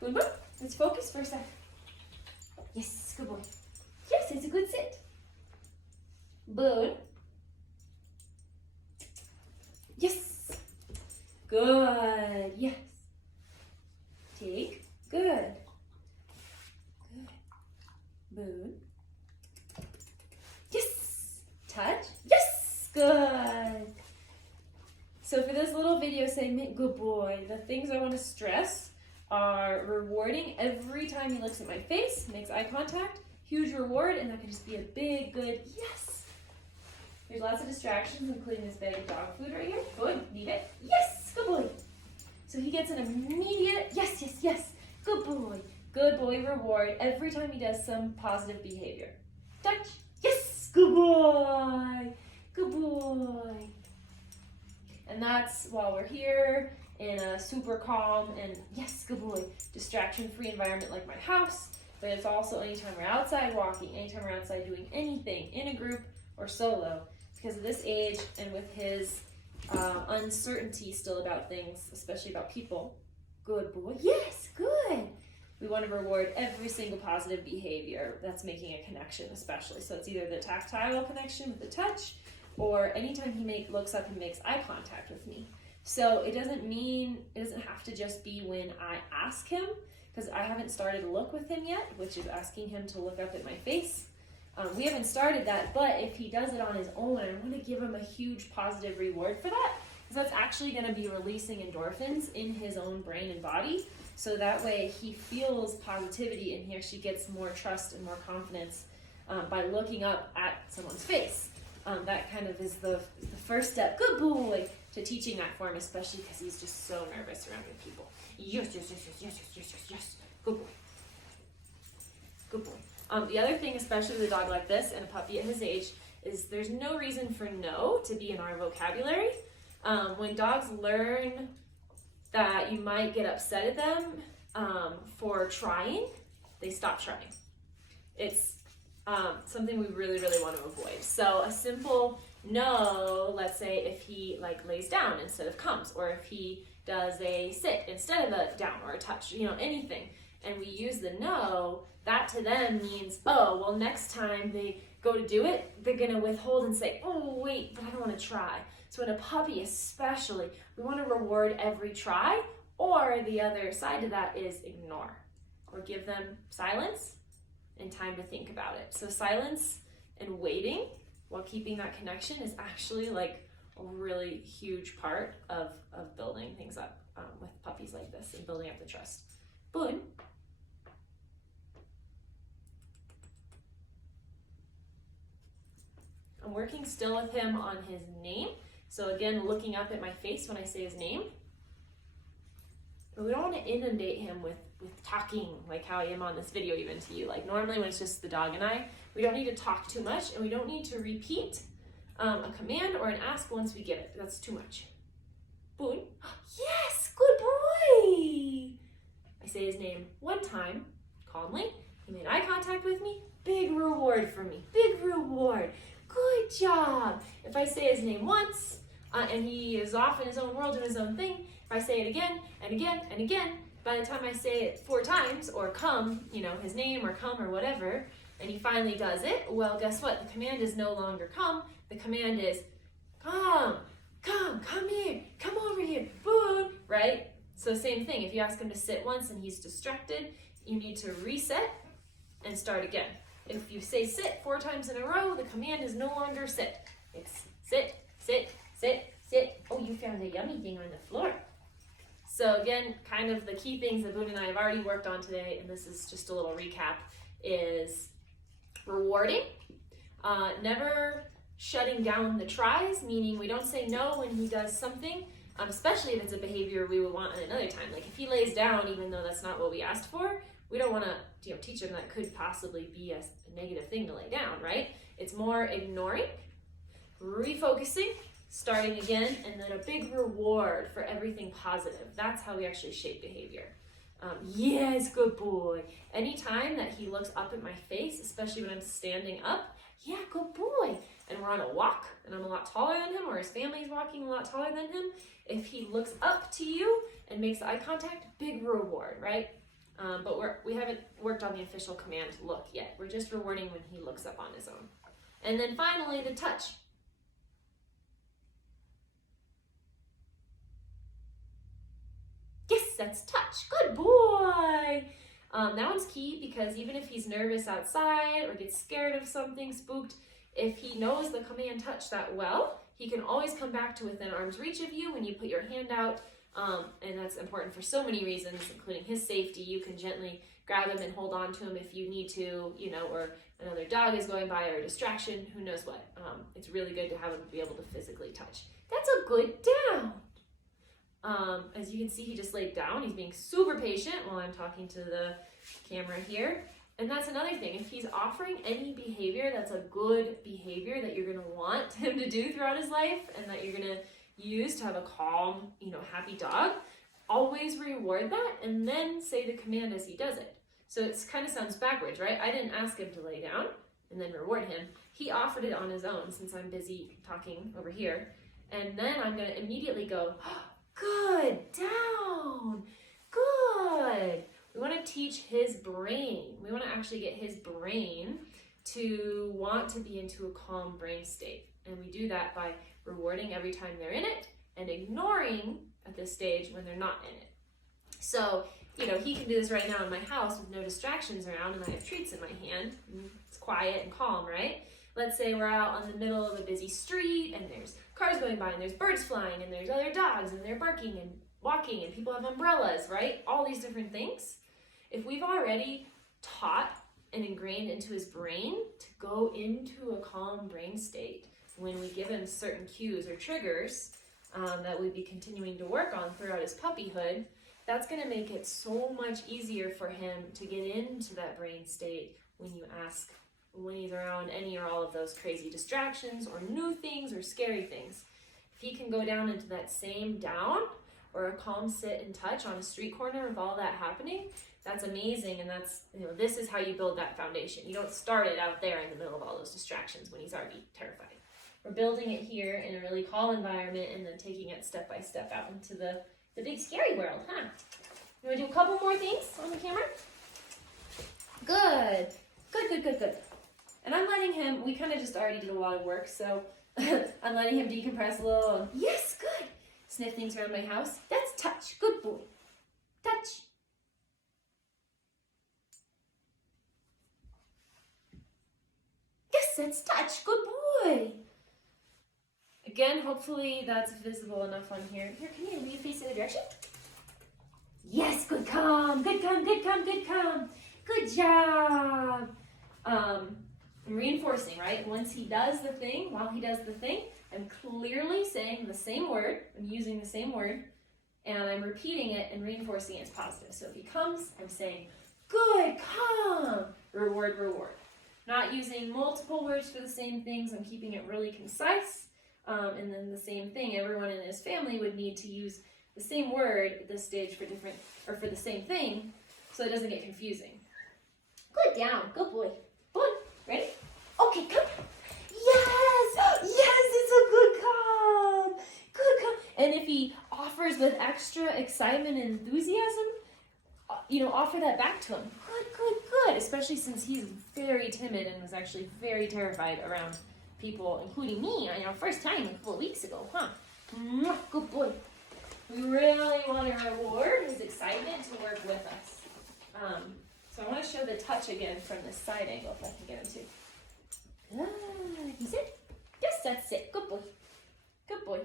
Boone, Boone, let's focus for a sec. Yes, good boy. Yes, it's a good sit. Boone. Yes. Good. Yes. Take. Good. Good. Boone. Yes. Touch. Yes. Good. So for this little video segment, good boy, the things I want to stress are rewarding every time he looks at my face, makes eye contact, huge reward, and that could just be a big, good yes. There's lots of distractions, including this bag of dog food right here. Good, need it? Yes, good boy. So he gets an immediate yes, yes, yes. Good boy reward every time he does some positive behavior. Touch, yes, good boy, good boy. And that's while we're here in a super calm and yes, good boy, distraction-free environment like my house, but it's also anytime we're outside walking, anytime we're outside doing anything in a group or solo, because of this age and with his uncertainty still about things, especially about people. Good boy, yes, good. We want to reward every single positive behavior that's making a connection, especially. So it's either the tactile connection with the touch, or anytime he looks up and makes eye contact with me. So it doesn't have to just be when I ask him, because I haven't started to look with him yet, which is asking him to look up at my face. We haven't started that, but if he does it on his own, I want to give him a huge positive reward for that, because that's actually going to be releasing endorphins in his own brain and body. So that way he feels positivity and he actually gets more trust and more confidence by looking up at someone's face. That kind of is the first step, good boy, to teaching that for him, especially because he's just so nervous around new people. Yes, yes, yes, yes, yes, yes, yes, yes, yes. Good boy. Good boy. The other thing, especially with a dog like this and a puppy at his age, is there's no reason for no to be in our vocabulary. When dogs learn that you might get upset at them for trying, they stop trying. It's something we really, really want to avoid. So a simple no, let's say if he lays down instead of comes, or if he does a sit instead of a down or a touch, anything, and we use the no, that to them means, oh, well, next time they go to do it, they're going to withhold and say, oh, wait, but I don't want to try. So in a puppy especially, we want to reward every try, or the other side of that is ignore, or give them silence and time to think about it. So silence and waiting while keeping that connection is actually a really huge part of building things up with puppies like this and building up the trust. Boone. I'm working still with him on his name. So again, looking up at my face when I say his name. But we don't want to inundate him with talking like how I am on this video even to you. Normally when it's just the dog and I, we don't need to talk too much, and we don't need to repeat a command or an ask once we get it. That's too much. Boone. Yes, good boy. I say his name one time, calmly. He made eye contact with me. Big reward for me. Big reward. Good job. If I say his name once, and he is off in his own world doing his own thing, if I say it again and again and again, by the time I say it 4 times, or come, his name or come or whatever, and he finally does it, well, guess what? The command is no longer come. The command is come here, come over here, Boone, right? So same thing. If you ask him to sit once and he's distracted, you need to reset and start again. If you say sit 4 times in a row, the command is no longer sit. It's sit, sit, sit, sit. Oh, you found a yummy thing on the floor. So again, kind of the key things that Boone and I have already worked on today, and this is just a little recap, is rewarding, never shutting down the tries, meaning we don't say no when he does something, especially if it's a behavior we would want at another time. If he lays down, even though that's not what we asked for, we don't want to teach him that could possibly be a negative thing to lay down, right? It's more ignoring, refocusing, starting again, and then a big reward for everything positive. That's how we actually shape behavior. Yes, good boy. Anytime that he looks up at my face, especially when I'm standing up, yeah, good boy. And we're on a walk, and I'm a lot taller than him, or his family's walking a lot taller than him, if he looks up to you and makes eye contact, big reward, right? But we haven't worked on the official command look yet. We're just rewarding when he looks up on his own. And then finally, the touch. Yes, that's touch. Good boy. That one's key because even if he's nervous outside or gets scared of something, spooked, if he knows the command touch that well, he can always come back to within arm's reach of you when you put your hand out. And that's important for so many reasons, including his safety. You can gently grab him and hold on to him if you need to, or another dog is going by or a distraction, who knows what. It's really good to have him be able to physically touch. That's a good down. As you can see, he just laid down. He's being super patient while I'm talking to the camera here. And that's another thing. If he's offering any behavior that's a good behavior that you're going to want him to do throughout his life and that you're going to use to have a calm, happy dog, always reward that and then say the command as he does it. So it kind of sounds backwards, right? I didn't ask him to lay down and then reward him. He offered it on his own since I'm busy talking over here. And then I'm going to immediately go, oh, good, down, good. We want to teach his brain. We want to actually get his brain to want to be into a calm brain state. And we do that by rewarding every time they're in it and ignoring at this stage when they're not in it. So, he can do this right now in my house with no distractions around and I have treats in my hand. It's quiet and calm, right? Let's say we're out on the middle of a busy street and there's cars going by and there's birds flying and there's other dogs and they're barking and walking and people have umbrellas, right? All these different things. If we've already taught and ingrained into his brain to go into a calm brain state when we give him certain cues or triggers that we'd be continuing to work on throughout his puppyhood, that's going to make it so much easier for him to get into that brain state when you ask, when he's around any or all of those crazy distractions or new things or scary things. If he can go down into that same down or a calm sit and touch on a street corner with all that happening, that's amazing. And that's, this is how you build that foundation. You don't start it out there in the middle of all those distractions when he's already terrified. We're building it here in a really calm environment and then taking it step by step out into the big scary world, huh? You want to do a couple more things on the camera? Good. Good. And I'm letting him, we kind of just already did a lot of work, so I'm letting him decompress a little. Yes, good. Sniff things around my house. That's touch. Good boy. Touch. Yes, that's touch. Good boy. Again, hopefully that's visible enough on here. Here, will you face the other direction? Yes, good calm. Good job. I'm reinforcing, right? Once he does the thing, while he does the thing, I'm clearly saying the same word. I'm using the same word, and I'm repeating it and reinforcing it as positive. So if he comes, I'm saying, good, calm, reward. Not using multiple words for the same things. I'm keeping it really concise. And then the same thing, everyone in his family would need to use the same word at this stage for the same thing, so it doesn't get confusing. Good down, good boy. Boone, ready? Okay, come. Yes, it's a good calm. And if he offers with extra excitement and enthusiasm, offer that back to him. Good. Especially since he's very timid and was actually very terrified around people, including me, first time a couple of weeks ago, huh? Good boy. We really want to reward his excitement to work with us. So I want to show the touch again from this side angle if I can get him to. Good. You sit? Yes, that's it. Good boy. Good boy.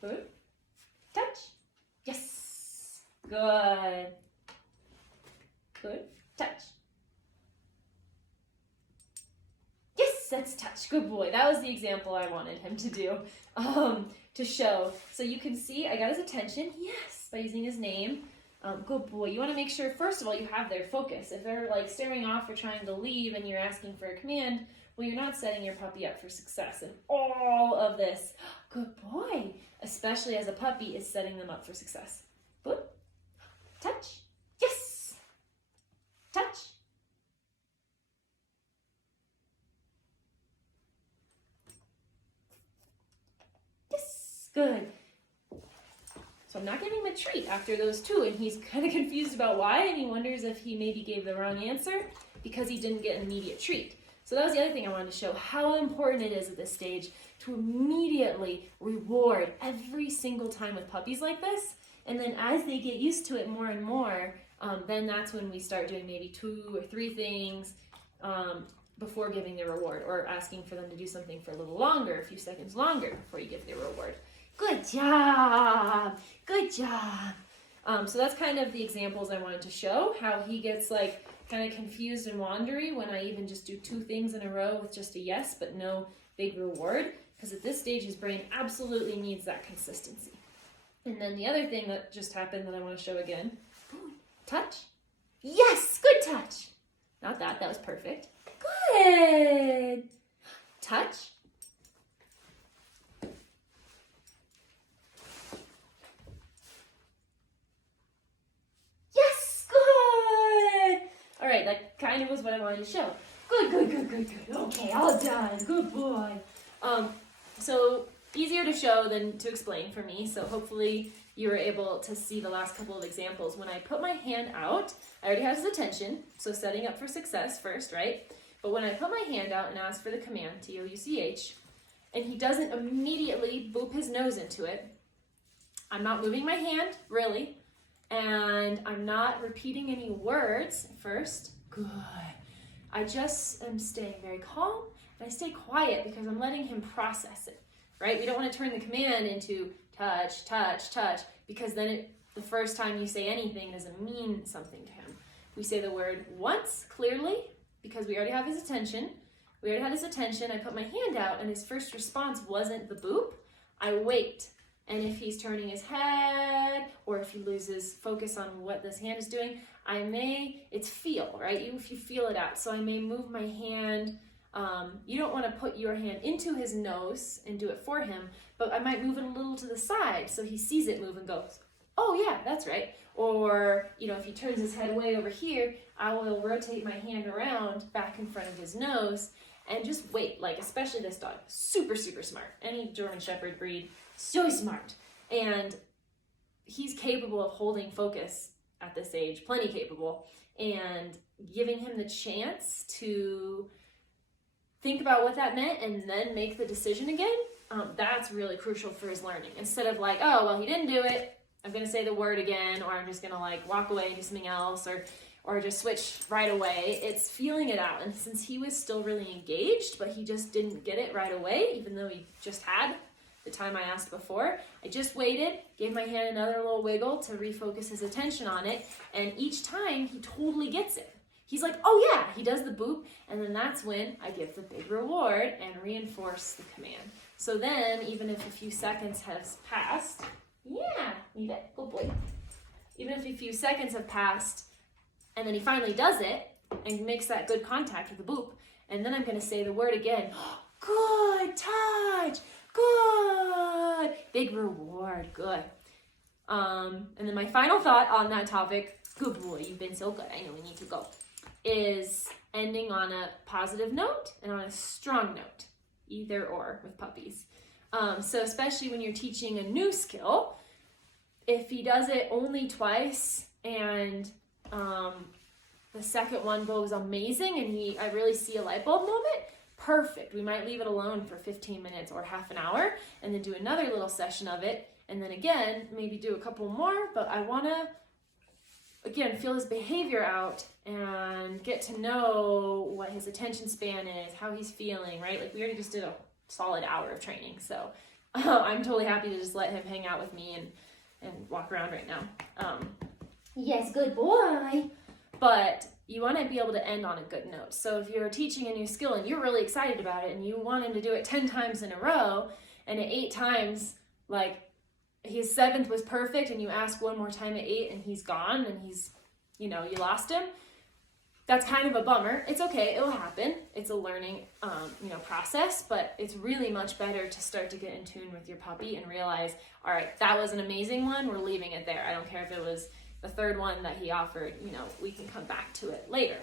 Good. Touch. Yes. Good. Touch. Yes, that's touch. Good boy. That was the example I wanted him to do, to show. So you can see I got his attention, yes, by using his name. Good boy. You want to make sure, first of all, you have their focus. If they're staring off or trying to leave and you're asking for a command, well, you're not setting your puppy up for success. And all of this, good boy, especially as a puppy, is setting them up for success. Good. Touch. Yes. Touch. Yes. Good. So I'm not giving him a treat after those two, and he's kind of confused about why, and he wonders if he maybe gave the wrong answer because he didn't get an immediate treat. So that was the other thing I wanted to show, how important it is at this stage to immediately reward every single time with puppies like this. And then as they get used to it more and more, then that's when we start doing maybe 2 or 3 things before giving the reward, or asking for them to do something for a little longer, a few seconds longer before you give the reward. Good job, good job. So that's kind of the examples I wanted to show, how he gets like kind of confused and wandery when I even just do 2 things in a row with just a yes, but no big reward, because at this stage his brain absolutely needs that consistency. And then the other thing that just happened that I want to show again, touch. Yes, good touch. Not that, that was perfect. Good. Touch. Yes, good. All right, that kind of was what I wanted to show. Good, good, good, good, good. Okay, all done. Good boy. So easier to show than to explain for me, so hopefully you were able to see the last couple of examples. When I put my hand out, I already have his attention, so setting up for success first, right? But when I put my hand out and ask for the command, T-O-U-C-H, and he doesn't immediately boop his nose into it, I'm not moving my hand, really, and I'm not repeating any words first. Good. I just am staying very calm, and I stay quiet because I'm letting him process it, right? We don't want to turn the command into touch, touch, touch, because then the first time you say anything doesn't mean something to him. We say the word once clearly because we already have his attention. We already had his attention. I put my hand out and his first response wasn't the boop. I wait. And if he's turning his head or if he loses focus on what this hand is doing, it's feel, right? If you feel it out. So I may move my hand. You don't want to put your hand into his nose and do it for him, but I might move it a little to the side so he sees it move and goes, oh yeah, that's right. Or, if he turns his head way over here, I will rotate my hand around back in front of his nose and just wait, like especially this dog, super, super smart. Any German Shepherd breed, so smart. And he's capable of holding focus at this age, plenty capable, and giving him the chance to think about what that meant and then make the decision again, that's really crucial for his learning. Instead of like, oh, well, he didn't do it, I'm going to say the word again, or I'm just going to like walk away and do something else, or just switch right away. It's feeling it out. And since he was still really engaged, but he just didn't get it right away, even though he just had the time I asked before, I just waited, gave my hand another little wiggle to refocus his attention on it, and each time he totally gets it. He's like, oh yeah, he does the boop, and then that's when I give the big reward and reinforce the command. So then, even if a few seconds has passed, yeah, leave it, good boy. Even if a few seconds have passed, and then he finally does it, and makes that good contact with the boop, and then I'm gonna say the word again, good touch, good, big reward, good. And then my final thought on that topic, good boy, you've been so good, I know we need to go, is ending on a positive note and on a strong note, either or with puppies. So especially when you're teaching a new skill, if he does it only twice and the second one goes amazing and I really see a light bulb moment, perfect. We might leave it alone for 15 minutes or half an hour and then do another little session of it. And then again, maybe do a couple more, but I want to, again, feel his behavior out and get to know what his attention span is, how he's feeling, right? Like we already just did a solid hour of training. So I'm totally happy to just let him hang out with me and walk around right now. Yes, good boy. But you want to be able to end on a good note. So if you're teaching a new skill and you're really excited about it and you want him to do it 10 times in a row, and at 8 times, like his 7th was perfect and you ask one more time at 8 and he's gone and he's, you lost him, that's kind of a bummer. It's okay, it'll happen. It's a learning, process, but it's really much better to start to get in tune with your puppy and realize, all right, that was an amazing one, we're leaving it there. I don't care if it was the 3rd one that he offered, we can come back to it later.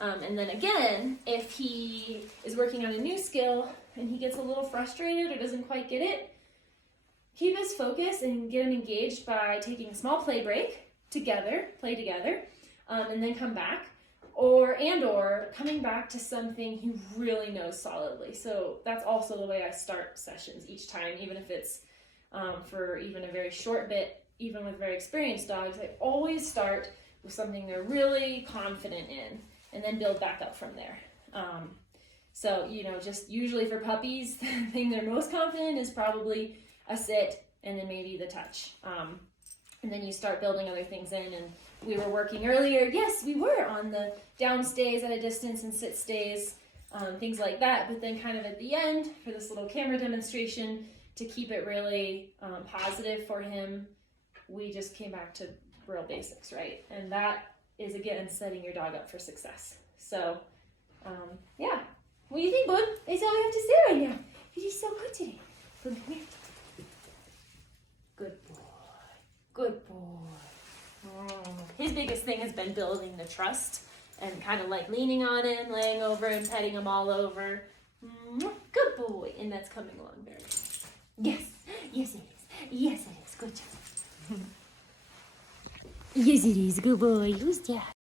And then again, if he is working on a new skill and he gets a little frustrated or doesn't quite get it, keep his focus and get him engaged by taking a small play break together, play together, and then come back, or coming back to something he really knows solidly. So that's also the way I start sessions each time, even if it's for even a very short bit, even with very experienced dogs. I always start with something they're really confident in, and then build back up from there. So, you know, just usually for puppies, the thing they're most confident is probably a sit and then maybe the touch. And then you start building other things in. And we were working earlier, yes, we were on the down stays at a distance and sit stays, things like that. But then kind of at the end, for this little camera demonstration, to keep it really positive for him, we just came back to real basics, right? And that is, again, setting your dog up for success. So, yeah. What do you think, Boone? That's all we have to say right now. You did so good today. Boone, come here. Good boy. Good boy. His biggest thing has been building the trust and kind of like leaning on him, laying over and petting him all over. Good boy. And that's coming along very well. Yes. Yes, it is. Yes, it is. Good job. Yes, it is. Good boy. Who's that?